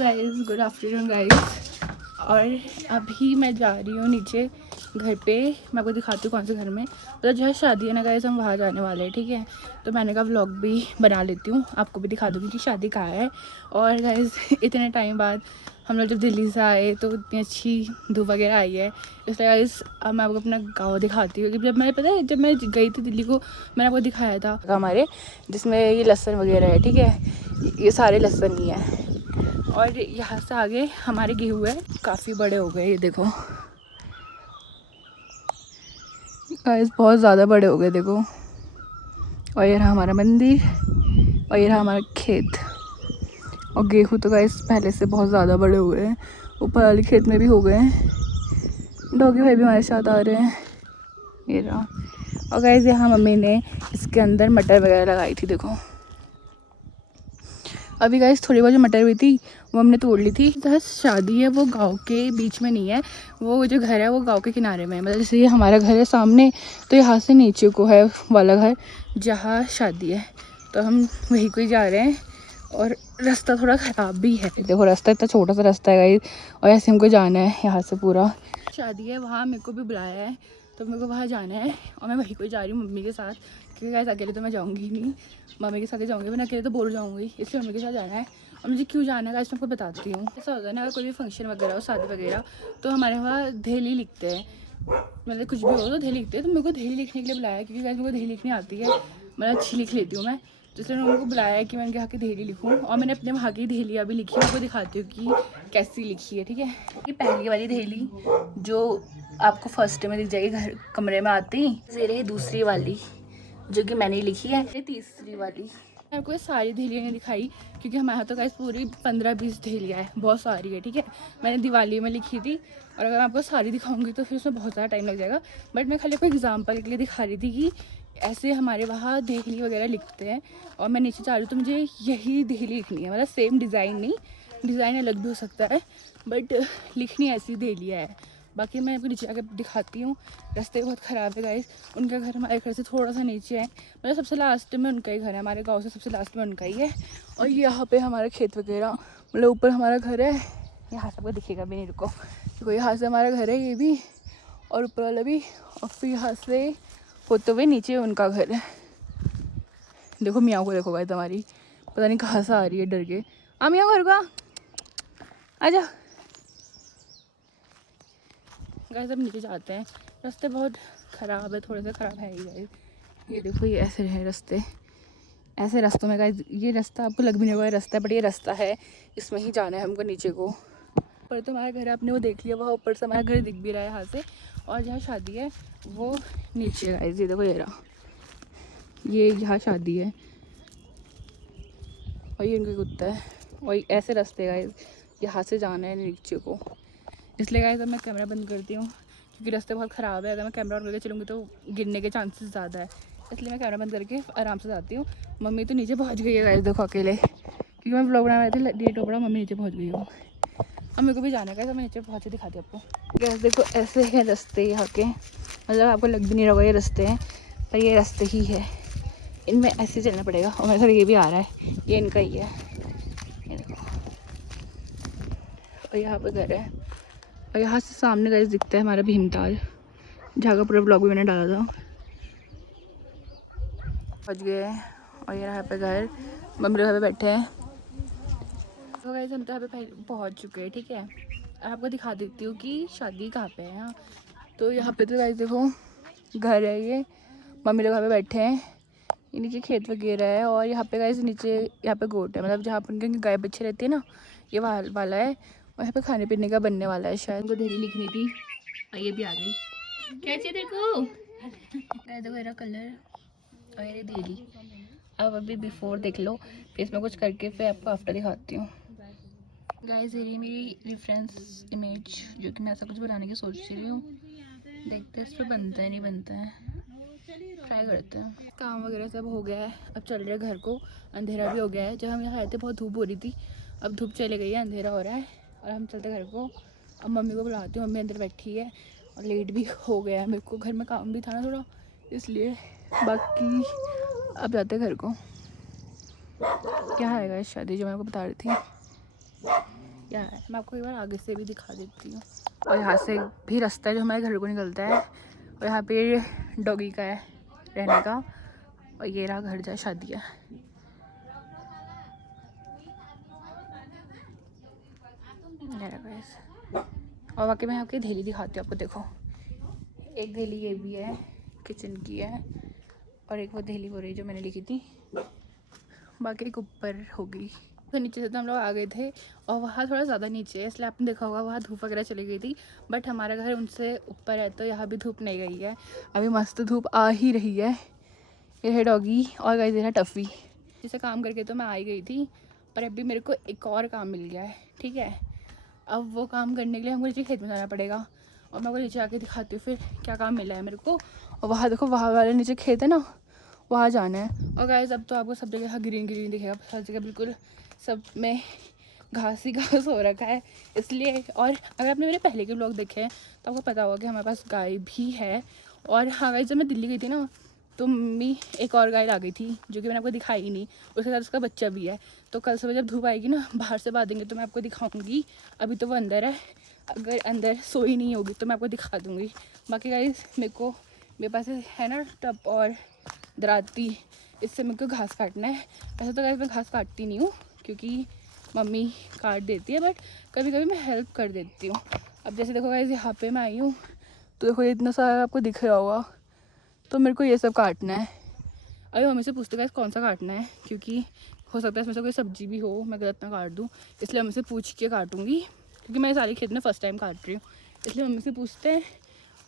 Guys good afternoon guys. और अभी मैं जा रही हूँ नीचे घर पे। मैं आपको दिखाती हूँ कौन से घर में, मतलब जो है शादी है ना गाइस, हम वहाँ जाने वाले हैं, ठीक है। तो मैंने कहा व्लॉग भी बना लेती हूँ, आपको भी दिखा दूँगी कि शादी कहाँ है। और गाइस इतने टाइम बाद हम लोग जब दिल्ली से आए तो इतनी अच्छी धूप वगैरह आई है, इसलिए गाइस अब मैं आपको अपना गाँव दिखाती हूँ। जब मैंने पता है जब मैं गई थी दिल्ली को, मैंने आपको दिखाया था हमारे, जिसमें ये लहसुन वगैरह है, ठीक है। ये सारे लहसुन ही है। और यहाँ से आगे हमारे गेहूँ है, काफ़ी बड़े हो गए, ये देखो गाइस, बहुत ज़्यादा बड़े हो गए देखो। और ये रहा हमारा मंदिर और ये रहा हमारा खेत। और गेहूँ तो गाइस पहले से बहुत ज़्यादा बड़े हो गए हैं, ऊपर वाले खेत में भी हो गए हैं। डॉगी भाई भी हमारे साथ आ रहे हैं, ये रहा। और गाइस यहाँ मम्मी ने इसके अंदर मटर वगैरह लगाई थी देखो। अभी गाइस थोड़ी बहुत जो मटर हुई थी वो हमने तोड़ ली थी। जहाँ शादी है वो गांव के बीच में नहीं है, वो जो घर है वो गांव के किनारे में है। मतलब जैसे ये हमारा घर है सामने, तो यहाँ से नीचे को है वाला घर जहाँ शादी है, तो हम वहीं को ही जा रहे हैं। और रास्ता थोड़ा ख़राब भी है, देखो रास्ता इतना छोटा सा रास्ता है गाइस, और ऐसे हमको जाना है यहाँ से। पूरा शादी है वहाँ मेरे को भी बुलाया है, तो मेरे को वहाँ जाना है और मैं वहीं को जा रही हूँ मम्मी के साथ, क्योंकि गाइस अकेले तो मैं जाऊँगी नहीं, मम्मी के साथ ही जाऊँगी। मैं अकेले तो बोल जाऊँगी, इसलिए मम्मी के साथ जाना है। और मुझे क्यों जाना है गाइस मैं आपको बताती हूँ। ऐसा होता है ना, अगर कोई भी फंक्शन वगैरह हो, शादी वगैरह, तो हमारे वहाँ धेली लिखते हैं, मतलब कुछ भी हो तो धेली लिखते हैं। तो मेरे को धेली लिखने के लिए बुलाया, क्योंकि गाइस मेरे को धेली लिखनी आती है, मतलब अच्छी लिख लेती हूँ मैं, तो इसलिए उन्होंने मेरे को बुलाया है कि मैं उनके यहाँ की धेली लिखूँ। और मैंने अपने वहाँ की धेलियाँ भी लिखी है, आपको दिखाती हूँ कि कैसी लिखी है, ठीक है। ये पहली वाली धेली जो आपको फर्स्ट में दिख जाएगी घर कमरे में आती, ये रही दूसरी वाली जो कि मैंने लिखी है, ये तीसरी वाली। मेरे को ये सारी धेलियाँ नहीं दिखाई, क्योंकि हमारे यहाँ तो गाइस पूरी 15-20 धेलियाँ है, बहुत सारी है, ठीक है। मैंने दिवाली में लिखी थी, और अगर मैं आपको सारी दिखाऊंगी तो फिर उसमें बहुत ज़्यादा टाइम लग जाएगा। बट मैं खाली आपको एग्जाम्पल के लिए दिखा रही थी कि ऐसे हमारे वहाँ धेली वगैरह लिखते हैं। और मैं नीचे चाह रही हूँ तो मुझे यही धेली लिखनी है, मतलब सेम डिज़ाइन नहीं, डिज़ाइन अलग भी हो सकता है, बट लिखनी ऐसी धेलियाँ है। बाकी मैं आपको नीचे आकर दिखाती हूँ। रास्ते बहुत ख़राब है गाइस, उनका घर हमारे घर से थोड़ा सा नीचे है, मतलब सबसे लास्ट में उनका ही घर है, हमारे गांव से सबसे लास्ट में उनका ही है। और यहाँ पे हमारा खेत वगैरह, मतलब ऊपर हमारा घर है, यहाँ से आपको दिखेगा भी नहीं, रुको देखो, यहाँ से हमारा घर है ये भी, और ऊपर वाला भी, और फिर यहाँ से होते हुए नीचे उनका घर है। देखो मियाँ को देखो गाइस, हमारी पता नहीं कहाँ से आ रही है डर के। मियाँ घर को आजा गाइस। अब नीचे जाते हैं, रास्ते बहुत ख़राब है, थोड़े से ख़राब है ही गाइस। ये देखो ये ऐसे है रास्ते, ऐसे रास्तों में गाइस, ये रास्ता आपको लग भी नहीं होगा रास्ता है, बट ये रास्ता है, इसमें ही जाना है हमको नीचे को। पर तो हमारा घर आपने वो देख लिया, वहाँ ऊपर से हमारा घर दिख भी रहा है यहाँ से। और जहाँ शादी है वो नीचे गाइस, ये देखो ये रहा, ये यहाँ शादी है, और ये उनका कुत्ता है। और ऐसे रास्ते गाइस, यहाँ से जाना है नीचे को। इसलिए गाइस अब मैं कैमरा बंद करती हूँ, क्योंकि रास्ते बहुत ख़राब है। अगर मैं कैमरा ऑन करके चलूँगी तो गिरने के चांसेस ज़्यादा है, इसलिए मैं कैमरा बंद करके आराम से जाती हूँ। मम्मी तो नीचे पहुँच गई है गाइस देखो अकेले, क्योंकि मैं व्लॉग बना रहे थे लेट हो पड़ा, मम्मी नीचे पहुँच गई हो। अब मेरे को भी जाना है तो मैं नीचे पहुँच के दिखाती हूँ आपको। गैस देखो ऐसे हैं रास्ते यहाँ के, मतलब आपको लग भी नहीं रहा ये रास्ते हैं, पर ये रास्ते ही है, इनमें ऐसे चलना पड़ेगा। और मेरे साथ ये भी आ रहा है, ये इनका ही है, ये देखो। और यहाँ पर घर है, और यहाँ से सामने गाइस दिखता है हमारा भीमताल, जहाँ का पूरा ब्लॉग भी मैंने डाला था। पहुँच गए हैं, और ये यहाँ पे घर, मम्मी यहाँ पे बैठे हैं। तो गाइस हम तो यहाँ पे पहुँच चुके हैं, ठीक है। आपको दिखा देती हूँ कि शादी कहाँ पे है। यहाँ तो यहाँ पे तो गाइस देखो घर है, ये मम्मी लोग यहाँ पे बैठे हैं, ये नीचे खेत वगैरह है। और यहाँ पे गाइस नीचे यहाँ पे गोट है, मतलब जहाँ पर उनकी गाय बच्चे रहती है ना, ये वाला है। और यहाँ पे खाने पीने का बनने वाला है, शायद उनको डेली लिखनी थी, और ये भी आ गई। क्या चाहिए तेरे को? देखो मेरा कलर और ये डेली। अब अभी बिफोर देख लो, फिर इसमें कुछ करके फिर आपको आफ्टर दिखाती हूँ। गाइस ये मेरी रेफरेंस इमेज, जो कि मैं ऐसा कुछ बनाने की सोच रही हूँ, देखते हैं इस पर बनता है नहीं बनता है, ट्राई करते हैं। काम वगैरह सब हो गया है, अब चल रहे हैं घर को, अंधेरा भी हो गया है। जब हम यहाँ आए थे बहुत धूप हो रही थी, अब धूप चली गई है, अंधेरा हो रहा है, और हम चलते घर को। अब मम्मी को बुलाती हूँ, मम्मी अंदर बैठी है, और लेट भी हो गया है, मेरे को घर में काम भी था ना थोड़ा, इसलिए। बाकी अब जाते हैं घर को। क्या आएगा इस शादी जो मैं आपको बता रही थी। क्या है, मैं आपको एक बार आगे से भी दिखा देती हूँ। और यहाँ से भी रास्ता है जो हमारे घर को निकलता है, और यहाँ पे डॉगी का है रहने का, और ये रहा घर जा शादी है। और बाकी मैं आपकी धेली दिखाती हूँ आपको, देखो एक धेली ये भी है, किचन की है, और एक वो धेली हो रही जो मैंने लिखी थी, बाकी एक ऊपर होगी। तो नीचे से तो हम लोग आ गए थे, और वहाँ थोड़ा ज़्यादा नीचे है इसलिए आपने देखा होगा वहाँ धूप वगैरह चली गई थी, बट हमारा घर उनसे ऊपर है तो यहाँ भी धूप नहीं गई है, अभी मस्त धूप आ ही रही है। ये है डॉगी और गाइस ये है टफ़ी। जिसे काम करके तो मैं आ ही गई थी, पर अभी मेरे को एक और काम मिल गया है, ठीक है। अब वो काम करने के लिए हमको नीचे खेत में जाना पड़ेगा, और मैं वो नीचे आके दिखाती हूँ फिर क्या काम मिला है मेरे को। और वहाँ देखो, वहाँ वाले नीचे खेत है ना, वहाँ जाना है। और गाइस अब तो आपको सब जगह ग्रीन ग्रीन दिखेगा, हर जगह बिल्कुल सब में घास ही घास हो रखा है इसलिए। और अगर आपने मेरे पहले के ब्लॉग देखे हैं तो आपको पता होगा कि हमारे पास गाय भी है। और हाँ गाइस, जब मैं दिल्ली गई थी ना तो मम्मी एक और गाय ला गई थी जो कि मैंने आपको दिखाई ही नहीं, उसके साथ उसका बच्चा भी है। तो कल सुबह जब धूप आएगी ना, बाहर से बांधेंगे तो मैं आपको दिखाऊंगी। अभी तो वो अंदर है, अगर अंदर सोई नहीं होगी तो मैं आपको दिखा दूँगी। बाकी गाइस मेरे पास है ना टब और दराती, इससे मेरे को घास काटना है। ऐसा तो गाइस मैं घास काटती नहीं हूँ क्योंकि मम्मी काट देती है, बट कभी कभी मैं हेल्प कर देती हूँ। अब जैसे देखो गाइस, यहाँ पे मैं आई हूँ तो देखो ये इतना सारा आपको दिख रहा होगा, तो मेरे को ये सब काटना है। अभी मम्मी से पूछते गाइस कौन सा काटना है, क्योंकि हो सकता है इसमें से कोई सब्जी भी हो मैं गलत ना काट दूँ, इसलिए मम्मी से पूछ के काटूँगी। क्योंकि मैं सारी खेत में फ़र्स्ट टाइम काट रही हूँ, इसलिए मम्मी से पूछते हैं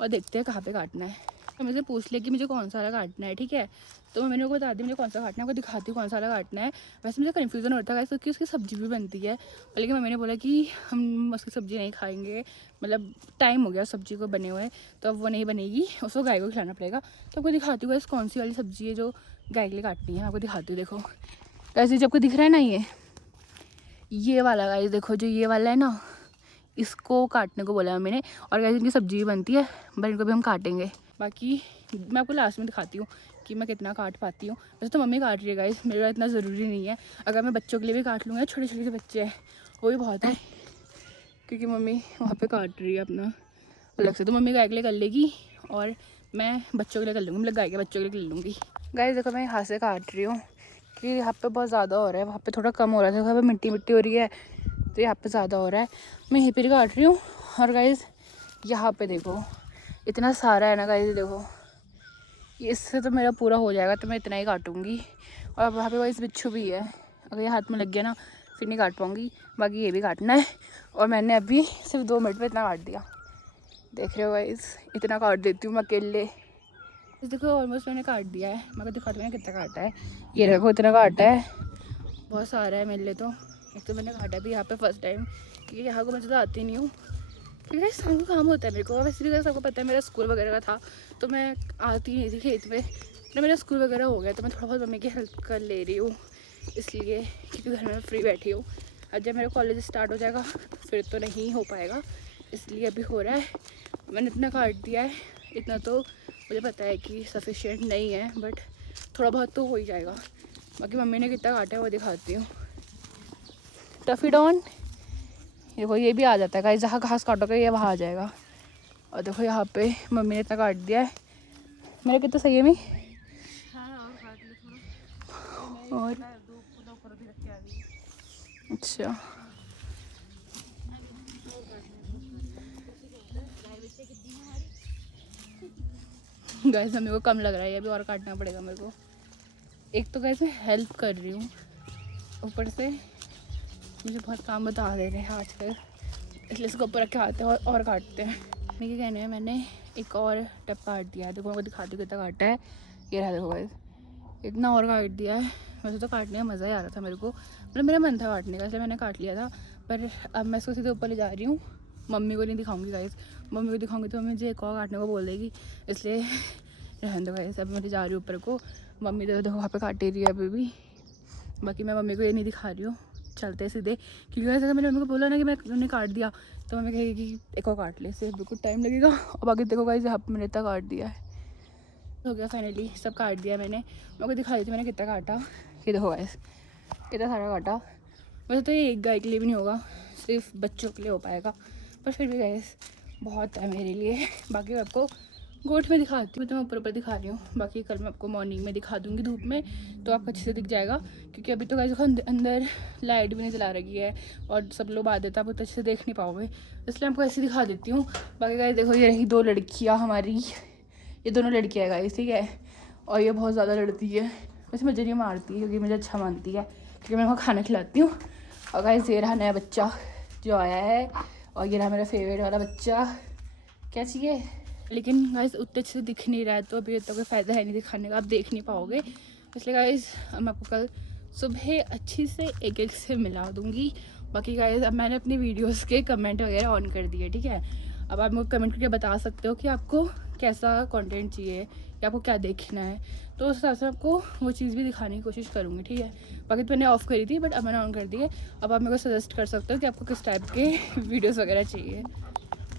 और देखते हैं कहाँ पे काटना है। मम्मी से पूछ ले कि मुझे कौन सा वाला काटना है, ठीक है। तो मैंने उनको बता दी मुझे कौन सा काटना है, आपको दिखाती हूँ कौन सा वाला काटना है। वैसे मुझे कन्फ्यूज़न होता है क्योंकि उसकी सब्ज़ी भी बनती है, लेकिन मम्मी ने बोला कि हम उसकी सब्ज़ी नहीं खाएंगे, मतलब टाइम हो गया सब्ज़ी को बने हुए, तो अब वो नहीं बनेगी, उसको गाय को खिलाना पड़ेगा। तो आपको दिखाती हूँ कौन सी वाली सब्ज़ी है जो गाय के लिए काटनी है, आपको दिखाती हूँ। देखो ऐसे जब को दिख रहा है ना, ये वाला गाइस, देखो जो ये वाला है ना, इसको काटने को बोला है मैंने। और गाइस इनकी सब्जी भी बनती है, बट इनको भी हम काटेंगे। बाकी मैं आपको लास्ट में दिखाती हूँ कि मैं कितना काट पाती हूँ। वैसे तो मम्मी काट रही है गाइस, मेरे लिए इतना ज़रूरी नहीं है। अगर मैं बच्चों के लिए भी काट लूँगा, छोटे छोटे जो बच्चे हैं वो भी बहुत है, क्योंकि मम्मी वहाँ पे काट रही है अपना अलग से। तो मम्मी गाय के लिए कर लेगी और मैं बच्चों के लिए कर लूँगी, मतलब गाय के बच्चों के लिए कर लूँगी। गाइस देखो मैं यहाँ से काट रही हूँ कि यहाँ पे बहुत ज़्यादा हो रहा है, वहाँ पे थोड़ा कम हो रहा था, वहाँ पे मिट्टी मिट्टी हो रही है, तो यहाँ पे ज़्यादा हो रहा है, मैं यहीं पर काट रही हूँ। और गाइस यहाँ पे देखो इतना सारा है ना गाइस, देखो इससे तो मेरा पूरा हो जाएगा, तो मैं इतना ही काटूँगी। और वहाँ पे गाइस बिच्छू भी है, अगर ये हाथ में लग गया ना फिर नहीं काट पाऊँगी। बाकी ये भी काटना है, और मैंने अभी सिर्फ 2 मिनट में इतना काट दिया, देख रहे हो गाइस, इतना काट देती हूँ मैं अकेले। देखो ऑलमोस्ट मैंने काट दिया है, मैं दिखाती हूँ कितना काटा है। ये देखो इतना काटा है, बहुत सारा है मेरे लिए। तो एक तो मैंने काटा भी यहाँ पे फर्स्ट टाइम, क्योंकि यहाँ को मुझे तो आती नहीं हूँ, क्योंकि शाम को काम होता है मेरे को। वैसे भी सबको पता है मेरा स्कूल वगैरह का था, तो मैं आती नहीं थी खेत में। तो मेरा स्कूल वगैरह हो गया तो मैं थोड़ा बहुत मम्मी की हेल्प कर ले रही हूँ, इसलिए क्योंकि घर में फ्री बैठी हूँ। अब जब मेरा कॉलेज स्टार्ट हो जाएगा फिर तो नहीं हो पाएगा, इसलिए अभी हो रहा है। मैंने इतना काट दिया है, इतना तो मुझे पता है कि सफिशिएंट नहीं है, बट थोड़ा बहुत तो हो ही जाएगा। बाकी मम्मी ने कितना काटा है वो दिखाती हूँ। टफी डॉन देखो ये भी आ जाता है गाइस, जहाँ घास काटोगे ये वहाँ आ जाएगा। और देखो यहाँ पे मम्मी ने इतना काट दिया है, मेरा कितना सही है मी। और अच्छा गाइस मम्मी को कम लग रहा है, ये भी और काटना पड़ेगा मेरे को। एक तो गाइस मैं हेल्प कर रही हूँ, ऊपर से मुझे बहुत काम बता दे रहे हैं आजकल, इसलिए इसको ऊपर रख के आते हैं और काटते हैं। मेरे कहने में मैंने एक और टप काट दिया है, देखो मैं दिखाती हूँ कितना काटा है। ये रहा देखो गाइस, इतना और काट दिया है। वैसे तो काटने का मज़ा ही आ रहा था मेरे को, मतलब मेरा मन था काटने का, इसलिए मैंने काट लिया था। पर अब मैं इसको सीधे ऊपर ले जा रही हूँ, मम्मी को नहीं दिखाऊंगी गाइस। मम्मी को दिखाऊंगी तो मम्मी मुझे एक और काटने को बोल देगी, इसलिए रहने दो गाइस। अभी मैं जा रही हूँ ऊपर को, मम्मी तो देखो वहाँ पे काट ही रही है अभी भी। बाकी मैं मम्मी को ये नहीं दिखा रही हूँ, चलते सीधे, क्योंकि वैसे मैंने मम्मी को बोला ना कि मैंने काट दिया तो मम्मी कहेगी कि एक और काट ले, सिर्फ बिल्कुल टाइम लगेगा। और बाकी देखो गाइस यहाँ पे मैंने इतना काट दिया है, हो गया फाइनली, सब काट दिया मैंने। मैं को दिखा दी थी मैंने कितना काटा, ये देखो गाइस इतना सारा काटा। वैसे तो ये एक गाय के लिए भी नहीं होगा, सिर्फ बच्चों के लिए हो पाएगा, पर फिर भी गाइस बहुत है मेरे लिए। बाकी मैं आपको गोट में दिखाती हूँ, तो मैं ऊपर दिखा रही हूँ, बाकी कल मैं आपको मॉर्निंग में दिखा दूँगी धूप में, तो आपको अच्छे से दिख जाएगा। क्योंकि अभी तो गाइस अंदर लाइट भी नहीं जला रही है और सब लोग आ देता, आप उतना अच्छे से देख नहीं पाओगे, इसलिए आपको ऐसे दिखा देती हूँ। बाकी गाइस देखो, ये रही 2 लड़कियाँ हमारी, ये दोनों लड़कियाँ है गाइस, ठीक है। और ये बहुत ज़्यादा लड़ती है, वैसे मुझे नहीं मारती है क्योंकि मुझे अच्छा मानती है, क्योंकि मैं उनको खाना खिलाती हूँ। और गाइस ये रहा नया बच्चा जो आया है, और ये रहा मेरा फेवरेट वाला बच्चा, क्या चाहिए। लेकिन गाइस उतने अच्छे से दिख नहीं रहा है, तो अभी इतना कोई फ़ायदा है नहीं दिखाने का, आप देख नहीं पाओगे। इसलिए गाइस मैं आपको कल सुबह अच्छी से एक से मिला दूँगी। बाकी गाइस अब मैंने अपनी वीडियोस के कमेंट वगैरह ऑन कर दिए, ठीक है। अब आप मुझे कमेंट करके बता सकते हो कि आपको कैसा कंटेंट चाहिए या आपको क्या देखना है, तो उस हिसाब से आपको वो चीज़ भी दिखाने की कोशिश करूँगी, ठीक है। बाकी तो मैंने ऑफ़ करी थी, बट अब मैंने ऑन कर दी है। अब आप मेरे को सजेस्ट कर सकते हो कि आपको किस टाइप के वीडियोज़ वगैरह चाहिए।